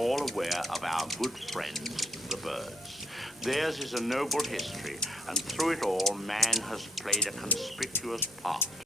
all aware of our good friends, the birds. Theirs is a noble history, and through it all, man has played a conspicuous part.